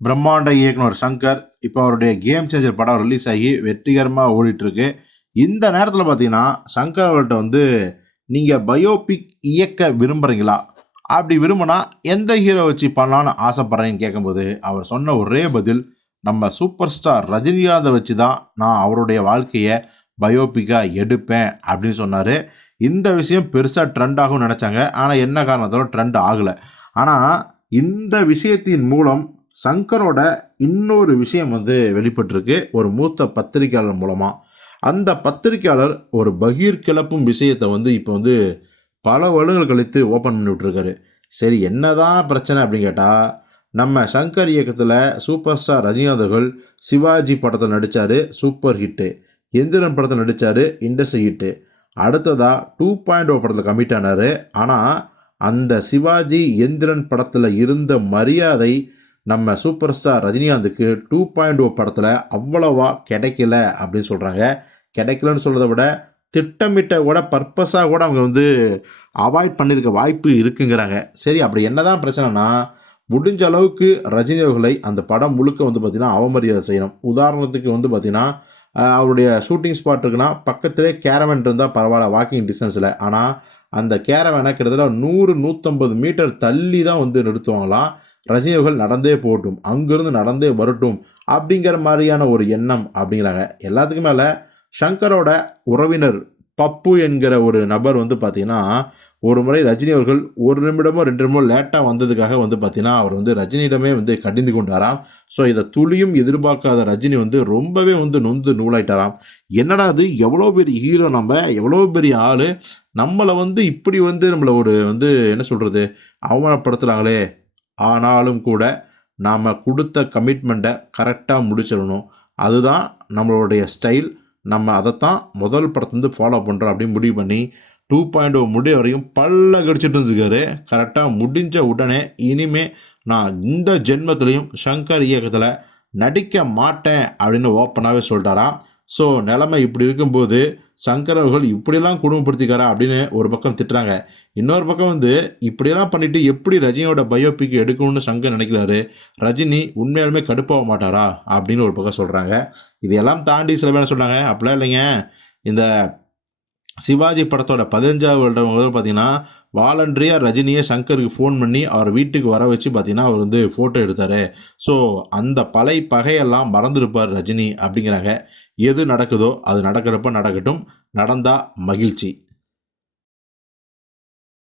பிரம்மாண்ட இயக்குனர் சங்கர் இப்போ அவருடைய கேம் சேஞ்சர் படம் ரிலீஸ் ஆகி வெற்றிகரமாக ஓடிட்டுருக்கு. இந்த நேரத்தில் பார்த்தீங்கன்னா சங்கர் அவர்கள்ட்ட வந்து நீங்கள் பயோபிக் இயக்க விரும்புகிறீங்களா, அப்படி விரும்பினா எந்த ஹீரோ வச்சு பண்ணலான்னு ஆசைப்பட்றீங்கன்னு கேட்கும்போது அவர் சொன்ன ஒரே பதில், நம்ம சூப்பர் ஸ்டார் ரஜினிகாந்தை வச்சு தான் நான் அவருடைய வாழ்க்கையை பயோபிக்காக எடுப்பேன் அப்படின்னு சொன்னார். இந்த விஷயம் பெருசாக ட்ரெண்ட் ஆகும்னு நினச்சாங்க. ஆனால் என்ன காரணத்தால் ட்ரெண்ட் ஆகலை. ஆனால் இந்த விஷயத்தின் மூலம் சங்கரோட இன்னொரு விஷயம் வந்து வெளிப்பட்டிருக்கு ஒரு மூத்த பத்திரிகையாளர் மூலமாக. அந்த பத்திரிகையாளர் ஒரு பகீர் கிளப்பும் விஷயத்தை வந்து இப்போ வந்து பல வருடங்கள் கழித்து ஓப்பன் பண்ணி விட்டுருக்காரு. சரி, என்னதான் பிரச்சனை அப்படின்னு கேட்டால், நம்ம சங்கர் இயக்கத்தில் சூப்பர் ஸ்டார் ரஜினிகாந்த் அவர்கள் சிவாஜி படத்தில் நடித்தார், சூப்பர் ஹிட்டு. எந்திரன் படத்தில் நடித்தார், இண்டஸ்ட்ரி ஹிட்டு. அடுத்ததாக 2.0 படத்தில் கமிட் ஆனார். ஆனால் அந்த சிவாஜி எந்திரன் படத்தில் இருந்த மரியாதை நம்ம சூப்பர் ஸ்டார் ரஜினிகாந்துக்கு 2.0 படத்தில் அவ்வளவா கிடைக்கல அப்படின்னு சொல்கிறாங்க. கிடைக்கலன்னு சொல்கிறத விட திட்டமிட்ட கூட பர்பஸாக கூட அவங்க வந்து அவாய்ட் பண்ணியிருக்க வாய்ப்பு இருக்குங்கிறாங்க. சரி, அப்படி என்னதான் பிரச்சனைனா, முடிஞ்ச அளவுக்கு ரஜினி அவர்களை அந்த படம் முழுக்க வந்து பார்த்திங்கன்னா அவமரியாதை செய்யணும். உதாரணத்துக்கு வந்து பார்த்திங்கன்னா அவருடைய ஷூட்டிங் ஸ்பாட் இருக்குன்னா பக்கத்திலே கேரவன் இருந்தால் பரவாயில்ல, வாக்கிங் டிஸ்டன்ஸில். ஆனால் அந்த கேரவனை கிட்டத்தட்ட 100-150 மீட்டர் தள்ளி தான் வந்து நிறுத்துவாங்களாம். ரஜினி அவர்கள் நடந்தே போகட்டும், அங்கேருந்து நடந்தே வரட்டும் அப்படிங்கிற மாதிரியான ஒரு எண்ணம் அப்படிங்கிறாங்க. எல்லாத்துக்கும் மேலே ஷங்கரோட உறவினர் பப்பு என்கிற ஒரு நபர் வந்து பார்த்திங்கன்னா, ஒரு முறை ரஜினி அவர்கள் 1 நிமிடமோ 2 நிமிடமோ லேட்டாக வந்ததுக்காக வந்து பார்த்திங்கன்னா அவர் வந்து ரஜினியிடமே வந்து கடிந்து கொண்டாராம். ஸோ இதை துளியும் எதிர்பார்க்காத ரஜினி வந்து ரொம்பவே வந்து நொந்து நூலாயிட்டாராம். என்னடா அது, எவ்வளோ பெரிய ஹீரோ, நம்ம எவ்வளோ பெரிய ஆள், நம்மளை வந்து இப்படி வந்து நம்மளை ஒரு வந்து என்ன சொல்கிறது அவமானப்படுத்துகிறாங்களே. ஆனாலும் கூட நாம் கொடுத்த கமிட்மெண்ட்டை கரெக்டாக முடிச்சிடணும், அதுதான் நம்மளுடைய ஸ்டைல், நம்ம அதைத்தான் முதல் படத்துலேருந்து ஃபாலோ பண்ணுறோம் அப்படின்னு முடிவு பண்ணி 2.0 முடிய வரையும் பல்ல கடிச்சிட்டு இருந்துருக்காரு. கரெக்டாக முடிஞ்ச உடனே இனிமே நான் இந்த ஜென்மத்திலையும் சங்கர் இயக்கத்தில் நடிக்க மாட்டேன் அப்படின்னு ஓப்பனாகவே சொல்லிட்டாராம். ஸோ நிலைமை இப்படி இருக்கும்போது சங்கர் அவர்கள் இப்படியெல்லாம் குடும்பப்படுத்திக்காரா அப்படின்னு ஒரு பக்கம் திட்டுறாங்க. இன்னொரு பக்கம் வந்து இப்படியெல்லாம் பண்ணிவிட்டு எப்படி ரஜினியோட பயோபிக் எடுக்கணும்னு சங்கர் நினைக்கிறாரு, ரஜினி உண்மையாலுமே கடுப்பாக மாட்டாரா அப்படின்னு ஒரு பக்கம் சொல்கிறாங்க. இதையெல்லாம் தாண்டி சில பேர் சொல்கிறாங்க, அப்படிலாம் இல்லைங்க, இந்த சிவாஜி படத்தோட 15வது வருடம் வந்து பார்த்தீங்கன்னா வாலண்டரியாக ரஜினியை சங்கருக்கு ஃபோன் பண்ணி அவர் வீட்டுக்கு வர வச்சு பார்த்தீங்கன்னா அவர் வந்து ஃபோட்டோ எடுத்தார். ஸோ அந்த பழைய பகையெல்லாம் மறந்துருப்பார் ரஜினி அப்படிங்கிறாங்க. எது நடக்குதோ அது நடக்கிறப்ப நடக்கட்டும், நடந்தால் மகிழ்ச்சி.